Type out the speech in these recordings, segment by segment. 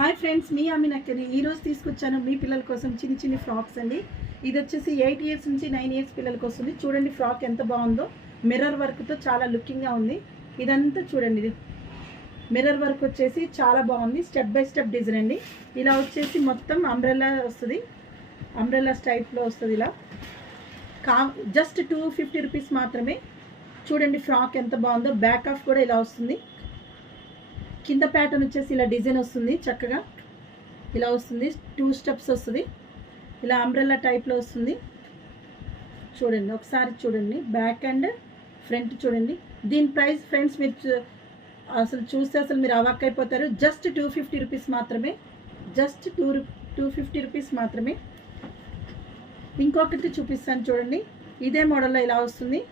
Hi friends, మీ అమ్మినక్కని ఈరోజు తీసుకొచ్చాను మీ పిల్లల కోసం చిన్ని ఫ్రాక్స్ అండి. ఇది వచ్చేసి 8 ఇయర్స్ నుంచి 9 ఇయర్స్ పిల్లలకి వస్తుంది. చూడండి ఫ్రాక్ ఎంత బాగుందో, మిర్రర్ వర్క్తో చాలా లుకింగ్గా ఉంది. ఇదంతా చూడండి, ఇది మిర్రర్ వర్క్ వచ్చేసి చాలా బాగుంది. స్టెప్ బై స్టెప్ డిజైన్ అండి. ఇలా వచ్చేసి మొత్తం అంబ్రెల్లా వస్తుంది, అంబ్రెల్లా టైప్లో వస్తుంది. ఇలా జస్ట్ 250 రూపీస్ మాత్రమే. చూడండి ఫ్రాక్ ఎంత బాగుందో. బ్యాక్ ఆఫ్ కూడా ఇలా వస్తుంది. కింద ప్యాటర్న్ వచ్చేసి ఇలా డిజైన్ వస్తుంది, చక్కగా ఇలా వస్తుంది. 2 స్టెప్స్ వస్తుంది, ఇలా అంబ్రెల్లా టైప్లో వస్తుంది. చూడండి ఒకసారి చూడండి, బ్యాక్ అండ్ ఫ్రంట్ చూడండి. దీని ప్రైస్ ఫ్రెండ్స్ మీరు అసలు చూస్తే అసలు మీరు అవాక్ అయిపోతారు. జస్ట్ 250 రూపీస్ మాత్రమే, జస్ట్ 250 రూపీస్ మాత్రమే. ఇంకొకటి చూపిస్తాను చూడండి. ఇదే మోడల్లో ఇలా వస్తుంది.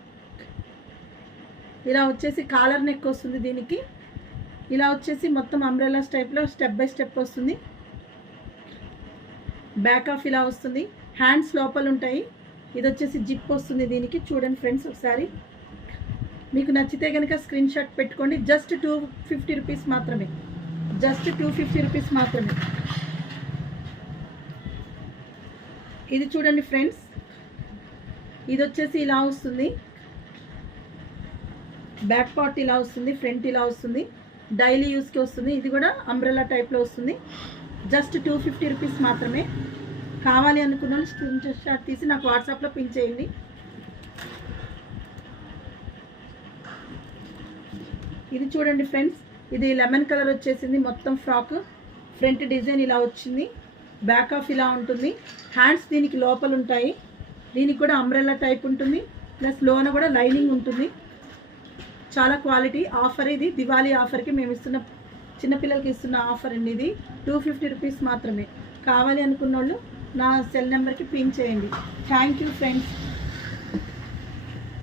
ఇలా వచ్చేసి కాలర్ నెక్ వస్తుంది దీనికి. ఇలా వచ్చేసి మొత్తం అంబ్రెల్లా టైప్లో స్టెప్ బై స్టెప్ వస్తుంది. బ్యాక్ ఆఫ్ ఇలా వస్తుంది, హ్యాండ్స్ లోపల ఉంటాయి. ఇది వచ్చేసి జిప్ వస్తుంది దీనికి. చూడండి ఫ్రెండ్స్ ఒకసారి, మీకు నచ్చితే కనుక స్క్రీన్ షాట్ పెట్టుకోండి. జస్ట్ 250 రూపీస్ మాత్రమే, జస్ట్ 250 రూపీస్ మాత్రమే. ఇది చూడండి ఫ్రెండ్స్, ఇది వచ్చేసి ఇలా వస్తుంది. బ్యాక్ పార్ట్ ఇలా వస్తుంది, ఫ్రంట్ ఇలా వస్తుంది. డైలీ యూస్కి వస్తుంది. ఇది కూడా అంబ్రెల్లా టైప్లో వస్తుంది. జస్ట్ 250 రూపీస్ మాత్రమే. కావాలి అనుకున్న వాళ్ళు స్క్రీన్ షాట్ తీసి నాకు వాట్సాప్లో పిన్ చేయండి. ఇది చూడండి ఫ్రెండ్స్, ఇది లెమన్ కలర్ వచ్చేసింది. మొత్తం ఫ్రాక్ ఫ్రంట్ డిజైన్ ఇలా వచ్చింది, బ్యాక్ ఆఫ్ ఇలా ఉంటుంది. హ్యాండ్స్ దీనికి లోపల ఉంటాయి. దీనికి కూడా అంబ్రెల్లా టైప్ ఉంటుంది, ప్లస్ లోన కూడా లైనింగ్ ఉంటుంది. చాలా క్వాలిటీ ఆఫర్. ఇది దివాళీ ఆఫర్కి మేము ఇస్తున్న, చిన్నపిల్లలకి ఇస్తున్న ఆఫర్ అండి. ఇది 250 రూపీస్ మాత్రమే. కావాలి అనుకున్న వాళ్ళు నా సెల్ నెంబర్కి పిన్ చేయండి. Thank you friends.